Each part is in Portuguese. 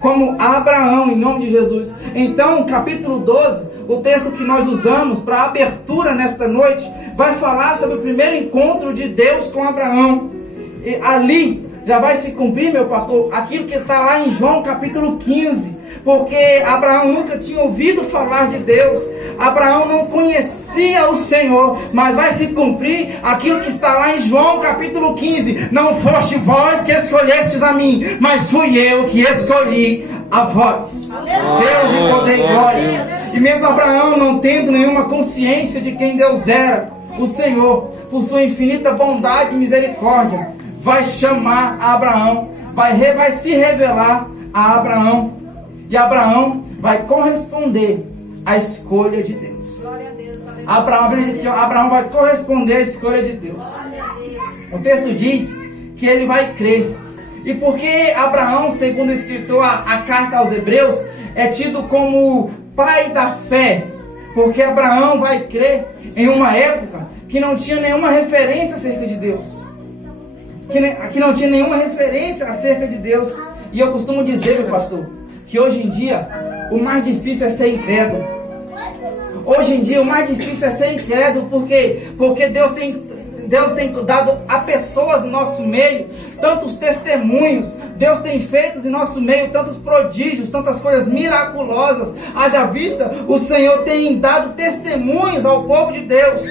como Abraão, em nome de Jesus. Então, capítulo 12, o texto que nós usamos para abertura nesta noite, vai falar sobre o primeiro encontro de Deus com Abraão. E ali já vai se cumprir, meu pastor, aquilo que está lá em João capítulo 15. Porque Abraão nunca tinha ouvido falar de Deus. Abraão não conhecia o Senhor. Mas vai se cumprir aquilo que está lá em João capítulo 15. Não foste vós que escolhestes a mim, mas fui eu que escolhi a vós. Deus de poder e glória. E mesmo Abraão não tendo nenhuma consciência de quem Deus era, o Senhor, por sua infinita bondade e misericórdia, vai chamar a Abraão, vai se revelar a Abraão. E Abraão vai corresponder à escolha de Deus. A Bíblia diz que Abraão vai corresponder à escolha de Deus. O texto diz que ele vai crer. E porque Abraão, segundo o escritor, a carta aos Hebreus, é tido como pai da fé. Porque Abraão vai crer em uma época que não tinha nenhuma referência acerca de Deus. Que não tinha nenhuma referência acerca de Deus. E eu costumo dizer, meu pastor, que hoje em dia o mais difícil é ser incrédulo. Hoje em dia o mais difícil é ser incrédulo. Por quê? Porque Deus tem dado a pessoas no nosso meio tantos testemunhos. Deus tem feito em nosso meio tantos prodígios, tantas coisas miraculosas. Haja vista, o Senhor tem dado testemunhos ao povo de Deus.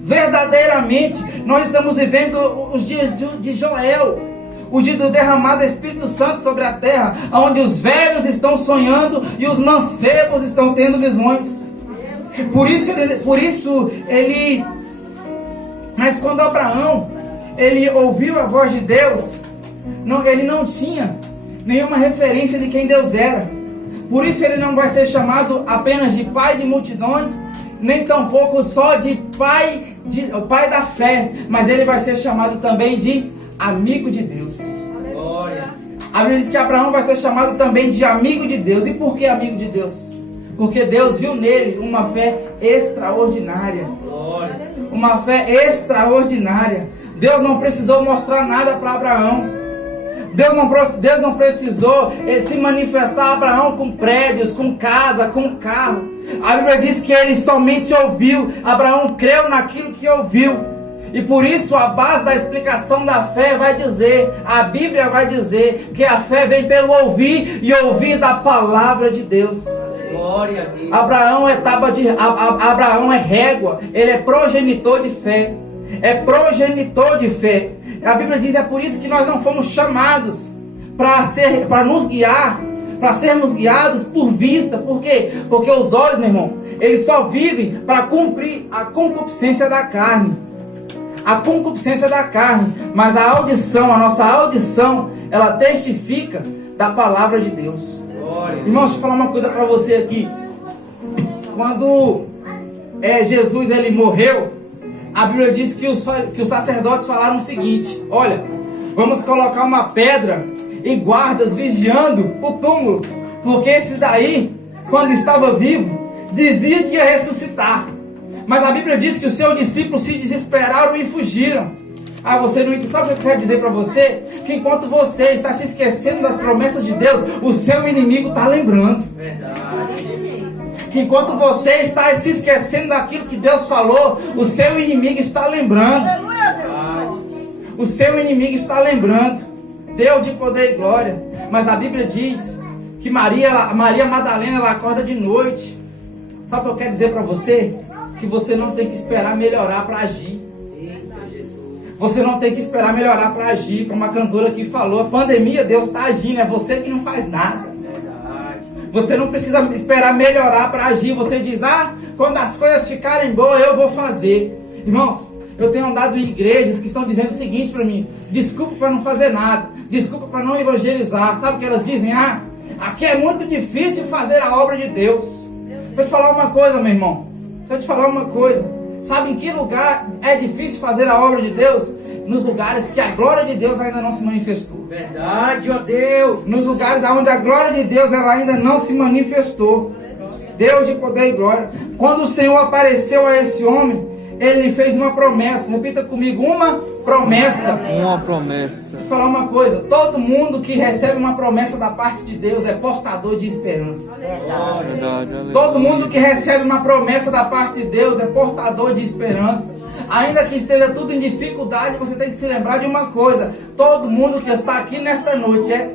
Verdadeiramente, nós estamos vivendo os dias de Joel, o dia do derramado do Espírito Santo sobre a terra, onde os velhos estão sonhando e os mancebos estão tendo visões. Mas quando Abraão, ele ouviu a voz de Deus, ele não tinha nenhuma referência de quem Deus era. Por isso ele não vai ser chamado apenas de pai de multidões, nem tampouco só de o pai da fé, mas ele vai ser chamado também de amigo de Deus. Glória. A Bíblia diz que Abraão vai ser chamado também de amigo de Deus. E por que amigo de Deus? Porque Deus viu nele uma fé extraordinária. Glória. Uma fé extraordinária. Deus não precisou mostrar nada para Abraão. Deus não precisou se manifestar a Abraão com prédios, com casa, com carro. A Bíblia diz que ele somente ouviu. Abraão creu naquilo que ouviu. E por isso a base da explicação da fé vai dizer, a Bíblia vai dizer, que a fé vem pelo ouvir e ouvir da palavra de Deus. Glória a Deus. Abraão é régua, ele é progenitor de fé. É progenitor de fé. A Bíblia diz, é por isso que nós não fomos chamados para nos guiar, para sermos guiados por vista. Por quê? Porque os olhos, meu irmão, eles só vivem para cumprir a concupiscência da carne. A concupiscência da carne, mas a nossa audição, ela testifica da palavra de Deus. Glória. Irmãos, deixa eu falar uma coisa para você aqui. Quando Jesus ele morreu, a Bíblia diz que os sacerdotes falaram o seguinte: olha, vamos colocar uma pedra e guardas vigiando o túmulo, porque esse daí, quando estava vivo, dizia que ia ressuscitar. Mas a Bíblia diz que os seus discípulos se desesperaram e fugiram. Você não sabe o que eu quero dizer para você? Que enquanto você está se esquecendo das promessas de Deus, o seu inimigo está lembrando. Verdade. Que enquanto você está se esquecendo daquilo que Deus falou, o seu inimigo está lembrando. O seu inimigo está lembrando. Deus de poder e glória. Mas a Bíblia diz que Maria Madalena, ela acorda de noite. Sabe o que eu quero dizer para você? Que você não tem que esperar melhorar para agir. Você não tem que esperar melhorar para agir. Como a cantora aqui falou, a pandemia, Deus está agindo, é você que não faz nada. Você não precisa esperar melhorar para agir. Você diz, quando as coisas ficarem boas, eu vou fazer. Irmãos, eu tenho andado em igrejas que estão dizendo o seguinte para mim: desculpa para não fazer nada, desculpa para não evangelizar. Sabe o que elas dizem? Aqui é muito difícil fazer a obra de Deus. Deixa eu te falar uma coisa, meu irmão. Deixa eu te falar uma coisa. Sabe em que lugar é difícil fazer a obra de Deus? Nos lugares que a glória de Deus ainda não se manifestou. Verdade, ó Deus. Nos lugares onde a glória de Deus ela ainda não se manifestou. Deus de poder e glória. Quando o Senhor apareceu a esse homem, ele lhe fez uma promessa. Repita comigo, uma promessa. Uma promessa. Vou falar uma coisa: todo mundo que recebe uma promessa da parte de Deus é portador de esperança. Verdade. Todo mundo que recebe uma promessa da parte de Deus é portador de esperança. Ainda que esteja tudo em dificuldade, você tem que se lembrar de uma coisa: todo mundo que está aqui nesta noite é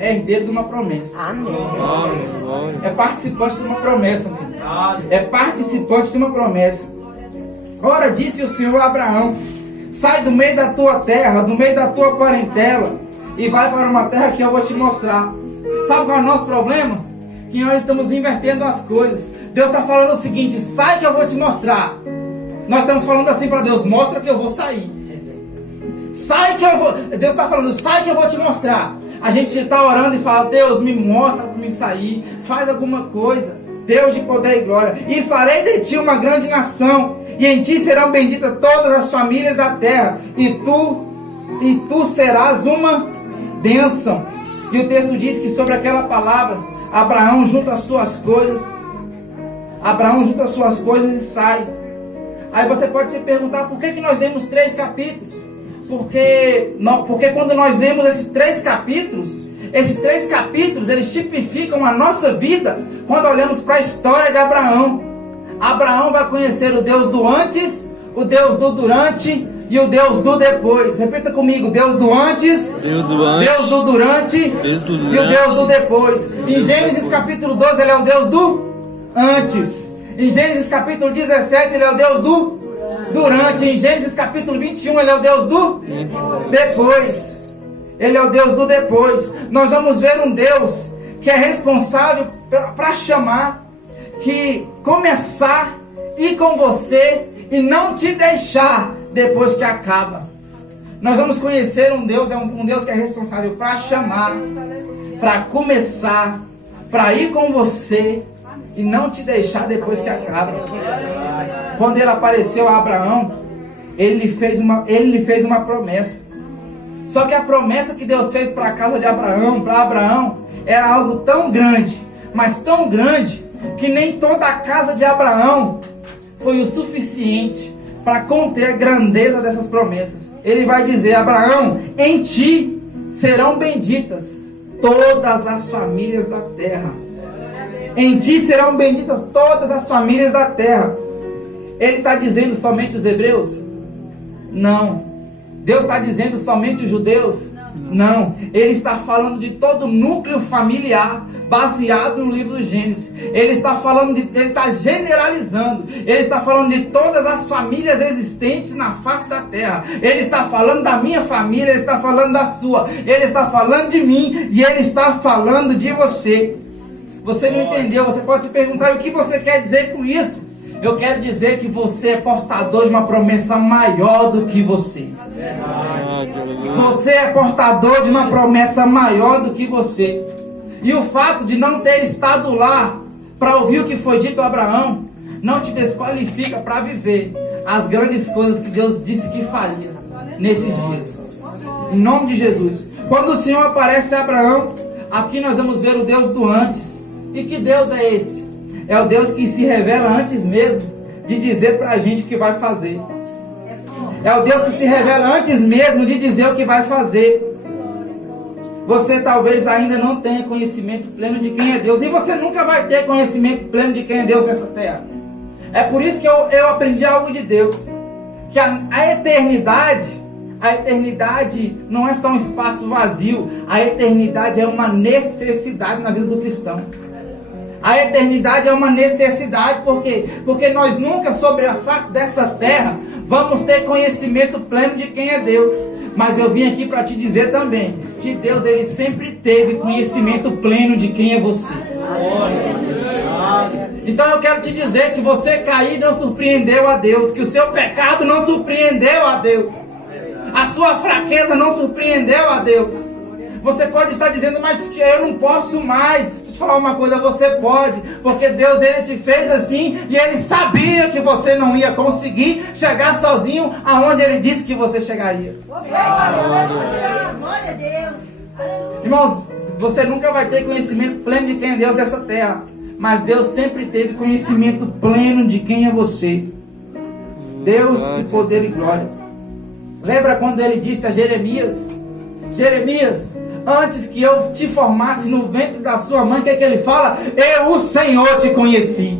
herdeiro de uma promessa. É participante de uma promessa, amigo. É participante de uma promessa. Ora, disse o Senhor a Abraão: sai do meio da tua terra, do meio da tua parentela, e vai para uma terra que eu vou te mostrar. Sabe qual é o nosso problema? Que nós estamos invertendo as coisas. Deus está falando o seguinte: sai que eu vou te mostrar. Nós estamos falando assim para Deus: mostra que eu vou sair. Sai que eu vou. Deus está falando: sai que eu vou te mostrar. A gente está orando e fala: Deus, me mostra para me sair. Faz alguma coisa. Deus de poder e glória. E farei de ti uma grande nação, e em ti serão benditas todas as famílias da terra, e tu serás uma bênção. E o texto diz que sobre aquela palavra, Abraão junta as suas coisas. Abraão junta as suas coisas e sai. Aí você pode se perguntar: por que nós lemos 3 capítulos? Porque quando nós lemos esses 3 capítulos, eles tipificam a nossa vida. Quando olhamos para a história de Abraão, Abraão vai conhecer o Deus do antes, o Deus do durante e o Deus do depois. Repita comigo: Deus do antes, Deus do durante e o Deus do depois. Em Gênesis capítulo 12 ele é o Deus do antes. Em Gênesis capítulo 17 ele é o Deus do durante. Em Gênesis capítulo 21 ele é o Deus do depois. Ele é o Deus do depois. Nós vamos ver um Deus que é responsável para chamar, que começar, ir com você e não te deixar depois que acaba. Nós vamos conhecer um Deus que é responsável para chamar, para começar, para ir com você e não te deixar depois que acaba. Quando ele apareceu a Abraão, ele lhe fez uma promessa. Só que a promessa que Deus fez para a casa de Abraão, para Abraão, era algo tão grande, mas tão grande, que nem toda a casa de Abraão foi o suficiente para conter a grandeza dessas promessas. Ele vai dizer: Abraão, em ti serão benditas todas as famílias da terra. Em ti serão benditas todas as famílias da terra. Ele está dizendo somente os hebreus? Não. Deus está dizendo somente os judeus? Não. Ele está falando de todo o núcleo familiar baseado no livro do Gênesis. Ele está ele está generalizando. Ele está falando de todas as famílias existentes na face da terra. Ele está falando da minha família, ele está falando da sua. Ele está falando de mim e ele está falando de você. Você não entendeu? Você pode se perguntar: o que você quer dizer com isso? Eu quero dizer que você é portador de uma promessa maior do que você. Você é portador de uma promessa maior do que você. E o fato de não ter estado lá para ouvir o que foi dito a Abraão não te desqualifica para viver as grandes coisas que Deus disse que faria nesses dias. Em nome de Jesus. Quando o Senhor aparece a Abraão, aqui nós vamos ver o Deus do antes. E que Deus é esse? É o Deus que se revela antes mesmo de dizer para a gente o que vai fazer. É o Deus que se revela antes mesmo de dizer o que vai fazer. Você talvez ainda não tenha conhecimento pleno de quem é Deus. E você nunca vai ter conhecimento pleno de quem é Deus nessa terra. É por isso que eu aprendi algo de Deus. Que a eternidade não é só um espaço vazio. A eternidade é uma necessidade na vida do cristão. A eternidade é uma necessidade, por quê? Porque nós nunca sobre a face dessa terra vamos ter conhecimento pleno de quem é Deus. Mas eu vim aqui para te dizer também que Deus, ele sempre teve conhecimento pleno de quem é você. Então eu quero te dizer que você cair não surpreendeu a Deus, que o seu pecado não surpreendeu a Deus, a sua fraqueza não surpreendeu a Deus. Você pode estar dizendo: mas que eu não posso mais. Deixa eu te falar uma coisa: você pode, porque Deus, ele te fez assim e ele sabia que você não ia conseguir chegar sozinho aonde ele disse que você chegaria. Irmãos, você nunca vai ter conhecimento pleno de quem é Deus dessa terra, mas Deus sempre teve conhecimento pleno de quem é você. Deus de poder e glória. Lembra quando ele disse a Jeremias: Jeremias, antes que eu te formasse no ventre da sua mãe, o que é que ele fala? Eu, o Senhor, te conheci.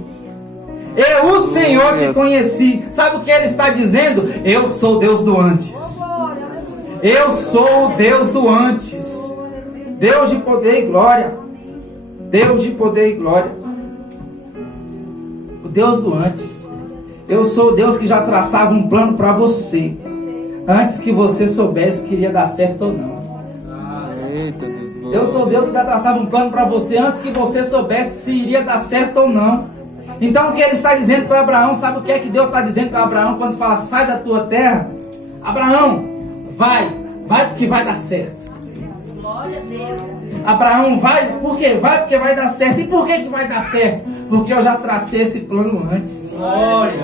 Eu, o Senhor, te conheci. Sabe o que ele está dizendo? Eu sou o Deus do antes. Eu sou o Deus do antes. Deus de poder e glória. Deus de poder e glória. O Deus do antes. Eu sou o Deus que já traçava um plano para você, antes que você soubesse que iria dar certo ou não. Eita, Deus. Eu sou o Deus que já traçava um plano para você, antes que você soubesse se iria dar certo ou não. Então o que ele está dizendo para Abraão, sabe o que é que Deus está dizendo para Abraão quando fala: sai da tua terra? Abraão, vai porque vai dar certo. Glória a Deus. Abraão, vai, por quê? Vai porque vai dar certo. E por que vai dar certo? Porque eu já tracei esse plano antes. Glória.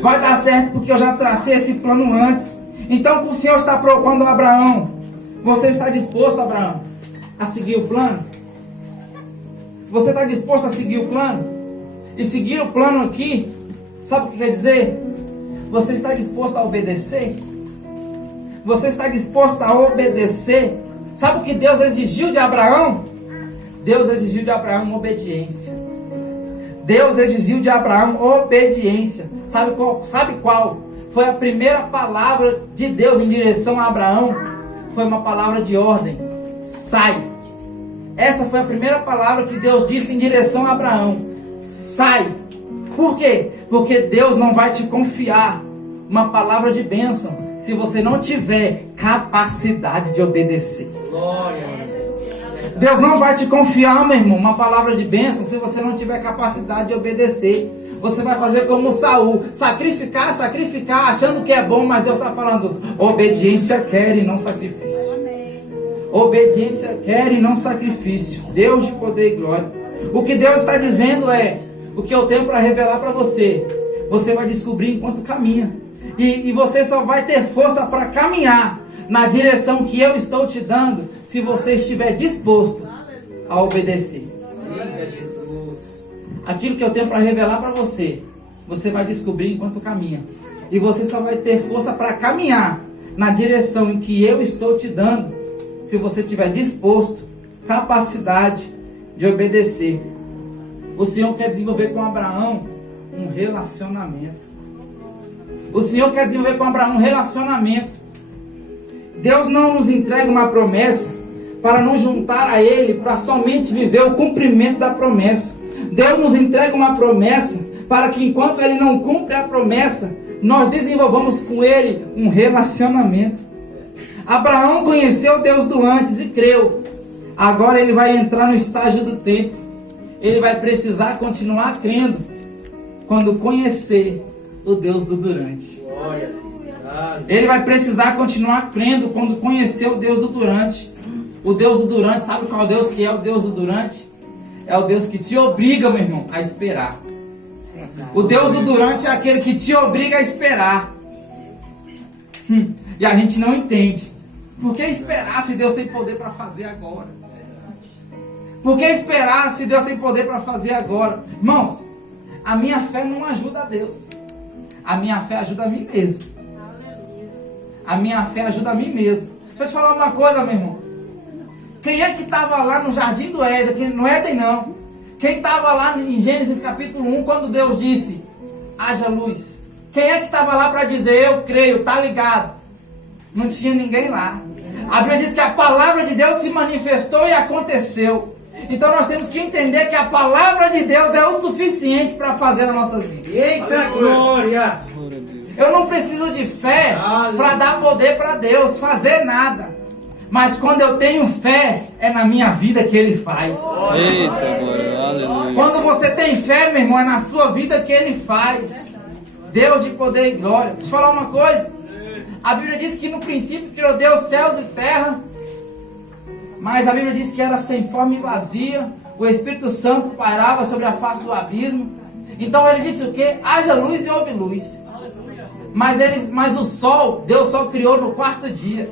Vai dar certo porque eu já tracei esse plano antes. Então o Senhor está propondo a Abraão: você está disposto, Abraão, a seguir o plano? Você está disposto a seguir o plano? E seguir o plano aqui, sabe o que quer dizer? Você está disposto a obedecer? Você está disposto a obedecer? Sabe o que Deus exigiu de Abraão? Deus exigiu de Abraão obediência. Deus exigiu de Abraão obediência. Sabe qual? Foi a primeira palavra de Deus em direção a Abraão. Foi uma palavra de ordem: sai. Essa foi a primeira palavra que Deus disse em direção a Abraão: sai. Por quê? Porque Deus não vai te confiar uma palavra de bênção se você não tiver capacidade de obedecer. Deus não vai te confiar, meu irmão, uma palavra de bênção se você não tiver capacidade de obedecer. Você vai fazer como Saul, sacrificar, achando que é bom, mas Deus está falando: obediência quer e não sacrifício. Obediência quer e não sacrifício. Deus de poder e glória. O que Deus está dizendo é: o que eu tenho para revelar para você, você vai descobrir enquanto caminha. E você só vai ter força para caminhar na direção que eu estou te dando, se você estiver disposto a obedecer. Aquilo que eu tenho para revelar para você, você vai descobrir enquanto caminha. E você só vai ter força para caminhar na direção em que eu estou te dando, se você estiver disposto, capacidade de obedecer. O Senhor quer desenvolver com Abraão um relacionamento. O Senhor quer desenvolver com Abraão um relacionamento. Deus não nos entrega uma promessa para nos juntar a Ele, para somente viver o cumprimento da promessa. Deus nos entrega uma promessa para que, enquanto Ele não cumpre a promessa, nós desenvolvamos com Ele um relacionamento. Abraão conheceu Deus do antes e creu. Agora ele vai entrar no estágio do tempo. Ele vai precisar continuar crendo quando conhecer o Deus do durante. Ele vai precisar continuar crendo quando conhecer o Deus do durante. O Deus do durante, sabe qual Deus que é o Deus do durante? É o Deus que te obriga, meu irmão, a esperar. O Deus do durante é aquele que te obriga a esperar. E a gente não entende. Por que esperar se Deus tem poder para fazer agora? Por que esperar se Deus tem poder para fazer agora? Irmãos, a minha fé não ajuda a Deus. A minha fé ajuda a mim mesmo. A minha fé ajuda a mim mesmo. Deixa eu te falar uma coisa, meu irmão. Quem é que estava lá no jardim do Éden? No Éden não. Quem estava lá em Gênesis capítulo 1, quando Deus disse: haja luz. Quem é que estava lá para dizer: eu creio, tá ligado? Não tinha ninguém lá. A Bíblia diz que a palavra de Deus se manifestou e aconteceu. Então nós temos que entender que a palavra de Deus é o suficiente para fazer nas nossas vidas. Eita glória! Eu não preciso de fé para dar poder para Deus fazer nada. Mas quando eu tenho fé, é na minha vida que Ele faz. Eita, glória, aleluia. Quando você tem fé, meu irmão, é na sua vida que Ele faz. Deus de poder e glória. Deixa eu falar uma coisa. A Bíblia diz que no princípio criou Deus céus e terra. Mas a Bíblia diz que era sem forma e vazia. O Espírito Santo pairava sobre a face do abismo. Então Ele disse o quê? Haja luz e houve luz. Mas o sol, Deus só criou no quarto dia.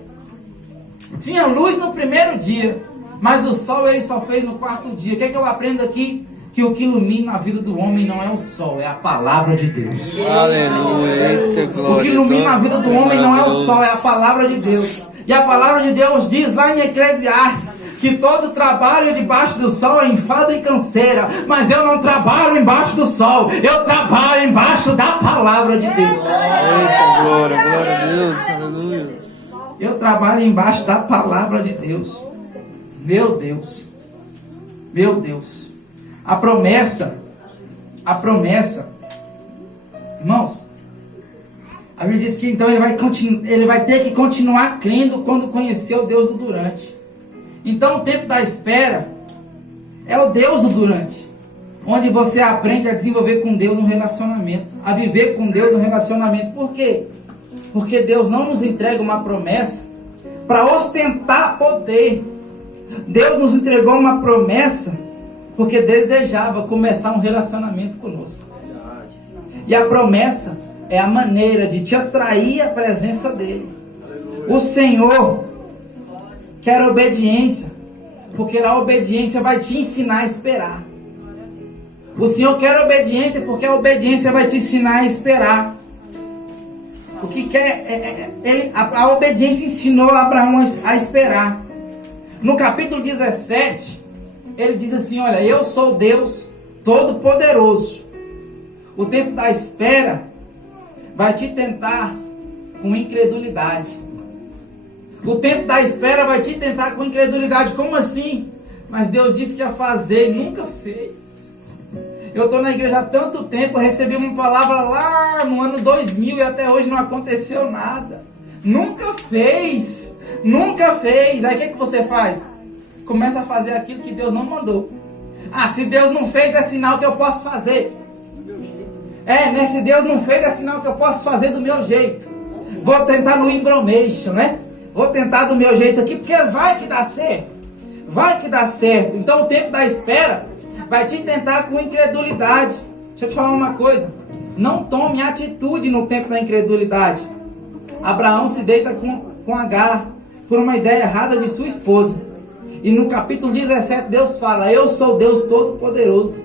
Tinha luz no primeiro dia, mas o sol Ele só fez no quarto dia. O que é que eu aprendo aqui? que o que ilumina a vida do homem não é o sol, é a palavra de Deus. Aleluia. Eita, glória. O que ilumina a vida do homem não é o sol, é a palavra de Deus. E a palavra de Deus diz lá em Eclesiastes que todo trabalho debaixo do sol é enfado e canseira. Mas eu não trabalho embaixo do sol, eu trabalho embaixo da palavra de Deus. Eita, glória. Glória a Deus. Aleluia. Eu trabalho embaixo da palavra de Deus. Meu Deus. Meu Deus. A promessa. Irmãos, a Bíblia diz que então ele vai ter que continuar crendo quando conhecer o Deus do durante. Então o tempo da espera é o Deus do durante, onde você aprende a desenvolver com Deus um relacionamento, a viver com Deus um relacionamento. Por quê? Porque Deus não nos entrega uma promessa para ostentar poder. Deus nos entregou uma promessa porque desejava começar um relacionamento conosco. E a promessa é a maneira de te atrair à presença dele. O Senhor quer obediência, porque a obediência vai te ensinar a esperar. O Senhor quer obediência, porque a obediência vai te ensinar a esperar. O que quer, a obediência ensinou Abraão a esperar. No capítulo 17, ele diz assim: olha, eu sou Deus Todo-Poderoso. O tempo da espera vai te tentar com incredulidade. O tempo da espera vai te tentar com incredulidade. Como assim? Mas Deus disse que ia fazer e nunca fez. Eu estou na igreja há tanto tempo, eu recebi uma palavra lá no ano 2000 e até hoje não aconteceu nada. Nunca fez. Nunca fez. Aí o que você faz? Começa a fazer aquilo que Deus não mandou. Ah, se Deus não fez, é sinal que eu posso fazer. Né? Se Deus não fez, é sinal que eu posso fazer do meu jeito. Vou tentar no embromation, né? Vou tentar do meu jeito aqui, porque vai que dá certo. Vai que dá certo. Então o tempo da espera vai te tentar com incredulidade. Deixa eu te falar uma coisa. Não tome atitude no tempo da incredulidade. Abraão se deita com Agar por uma ideia errada de sua esposa. E no capítulo 17 Deus fala: eu sou Deus Todo-Poderoso.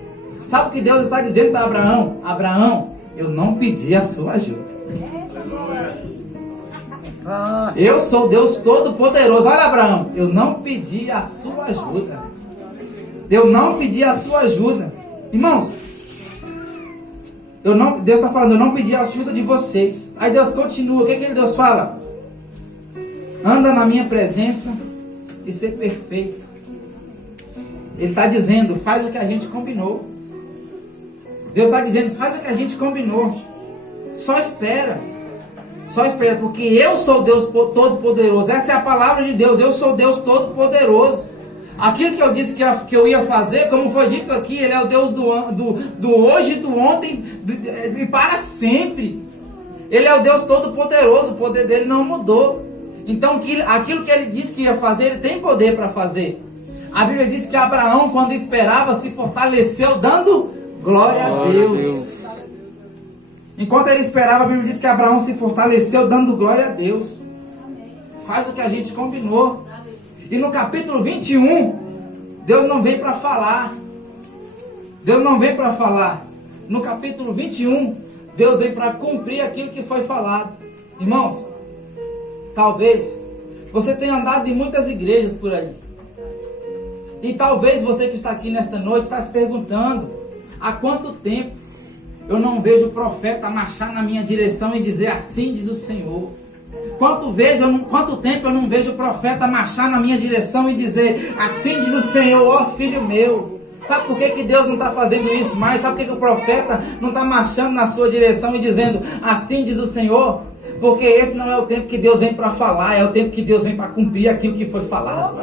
Sabe o que Deus está dizendo para Abraão? Abraão, eu não pedi a sua ajuda. Eu sou Deus Todo-Poderoso. Olha, Abraão, eu não pedi a sua ajuda. Eu não pedi a sua ajuda. Irmãos, Deus está falando, eu não pedi a ajuda de vocês. Aí Deus continua, o que Deus fala? Anda na minha presença e ser perfeito. Ele está dizendo, faz o que a gente combinou. Deus está dizendo, faz o que a gente combinou. Só espera. Só espera, porque eu sou Deus Todo-Poderoso. Essa é a palavra de Deus. Eu sou Deus Todo-Poderoso. Aquilo que eu disse que eu ia fazer, como foi dito aqui, Ele é o Deus do hoje, do ontem e para sempre. Ele é o Deus Todo-Poderoso. O poder dele não mudou. Então aquilo que Ele disse que ia fazer, Ele tem poder para fazer. A Bíblia diz que Abraão, quando esperava, se fortaleceu dando glória a Deus. Enquanto ele esperava, a Bíblia diz que Abraão se fortaleceu dando glória a Deus. Faz o que a gente combinou. E no capítulo 21, Deus não vem para falar. Deus não vem para falar. No capítulo 21, Deus vem para cumprir aquilo que foi falado. Irmãos, talvez você tenha andado em muitas igrejas por aí. E talvez você que está aqui nesta noite está se perguntando: há quanto tempo eu não vejo o profeta marchar na minha direção e dizer assim diz o Senhor? Quanto tempo eu não vejo o profeta marchar na minha direção e dizer assim diz o Senhor, ó filho meu? Sabe por que Deus não está fazendo isso mais? Sabe por que o profeta não está marchando na sua direção e dizendo assim diz o Senhor? Porque esse não é o tempo que Deus vem para falar, é o tempo que Deus vem para cumprir aquilo que foi falado.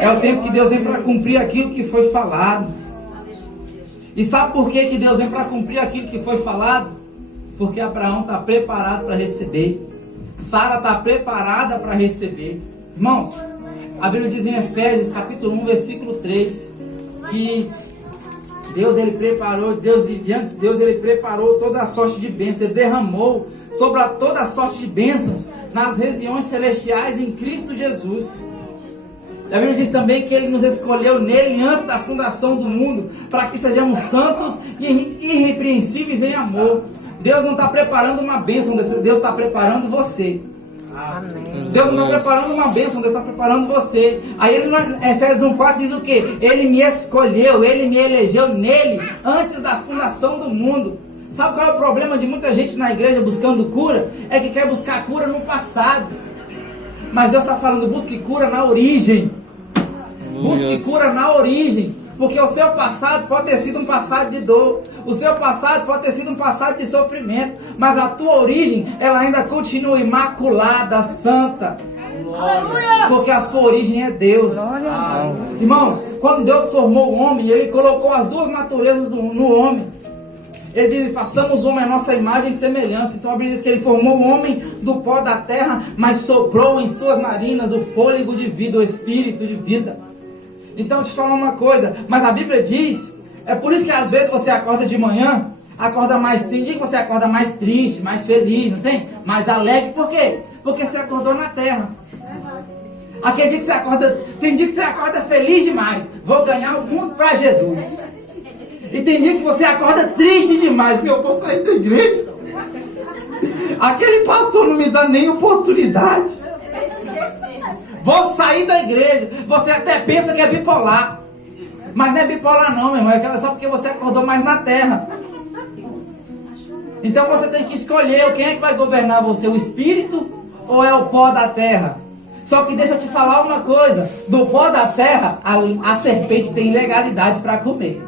É o tempo que Deus vem para cumprir aquilo que foi falado. E sabe por que Deus vem para cumprir aquilo que foi falado? Porque Abraão está preparado para receber. Sara está preparada para receber. Irmãos, a Bíblia diz em Efésios capítulo 1, versículo 3, que Deus ele preparou toda a sorte de bênçãos. Ele derramou sobre toda a sorte de bênçãos nas regiões celestiais em Cristo Jesus. A Bíblia diz também que Ele nos escolheu nele antes da fundação do mundo, para que sejamos santos e irrepreensíveis em amor. Deus não está preparando uma bênção, Deus está preparando você. Deus não está preparando uma bênção, Deus está preparando você. Aí ele, em Efésios 1,4 diz o quê? Ele me escolheu, Ele me elegeu nele antes da fundação do mundo. Sabe qual é o problema de muita gente na igreja buscando cura? É que quer buscar cura no passado. Mas Deus está falando, busque cura na origem. Busque cura na origem. Porque o seu passado pode ter sido um passado de dor. O seu passado pode ter sido um passado de sofrimento. Mas a tua origem, ela ainda continua imaculada, santa. Glória. Porque a sua origem é Deus. Irmãos, quando Deus formou o homem, Ele colocou as duas naturezas no homem. Ele diz, façamos o homem a nossa imagem e semelhança. Então a Bíblia diz que Ele formou o homem do pó da terra, mas soprou em suas narinas o fôlego de vida, o espírito de vida. Então deixa eu te falar uma coisa, mas a Bíblia diz, é por isso que às vezes você acorda de manhã, tem dia que você acorda mais triste, mais feliz, não tem? Mais alegre, por quê? Porque você acordou na terra. Aquele dia que você acorda, tem dia que você acorda feliz demais, vou ganhar o mundo para Jesus. E tem dia que você acorda triste demais, que eu vou sair da igreja. Aquele pastor não me dá nem oportunidade. Vou sair da igreja. Você até pensa que é bipolar. Mas não é bipolar não, meu irmão. É só porque você acordou mais na terra. Então você tem que escolher quem é que vai governar você, o espírito ou é o pó da terra? Só que deixa eu te falar uma coisa. Do pó da terra, a serpente tem ilegalidade para comer.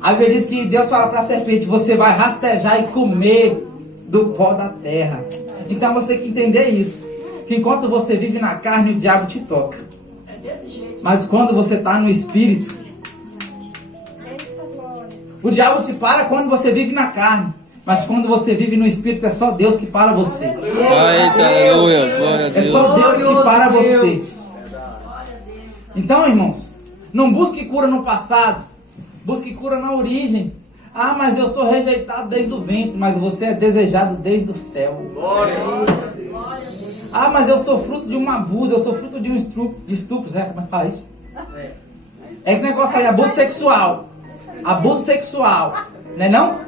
A Bíblia diz que Deus fala para a serpente, você vai rastejar e comer do pó da terra. Então você tem que entender isso. Que enquanto você vive na carne, o diabo te toca. Mas quando você está no espírito, o diabo te para quando você vive na carne. Mas quando você vive no espírito, é só Deus que para você. É só Deus que para você. Então, irmãos, não busque cura no passado. Busque cura na origem. Ah, mas eu sou rejeitado desde o ventre, mas você é desejado desde o céu. Ah, mas eu sou fruto de um abuso, eu sou fruto de estupros, né? Como é que fala isso? É esse negócio aí, abuso sexual. Abuso sexual. Não é não?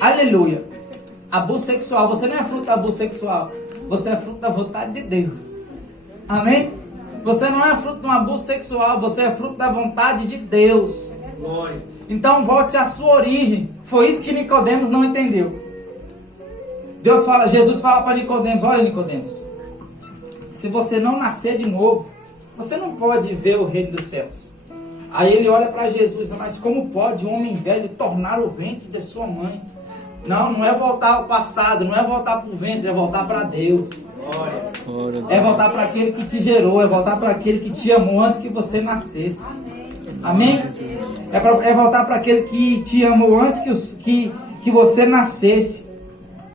Aleluia. Abuso sexual. Você não é fruto do abuso sexual. Você é fruto da vontade de Deus. Amém? Você não é fruto de um abuso sexual. Você é fruto da vontade de Deus. Então volte à sua origem. Foi isso que Nicodemos não entendeu. Jesus fala para Nicodemos, olha Nicodemos, se você não nascer de novo, você não pode ver o reino dos céus. Aí ele olha para Jesus, mas como pode um homem velho tornar o ventre de sua mãe? Não é voltar ao passado, não é voltar para o ventre, é voltar para Deus. É voltar para aquele que te gerou, é voltar para aquele que te amou antes que você nascesse. Amém? É voltar para aquele que te amou antes que você nascesse.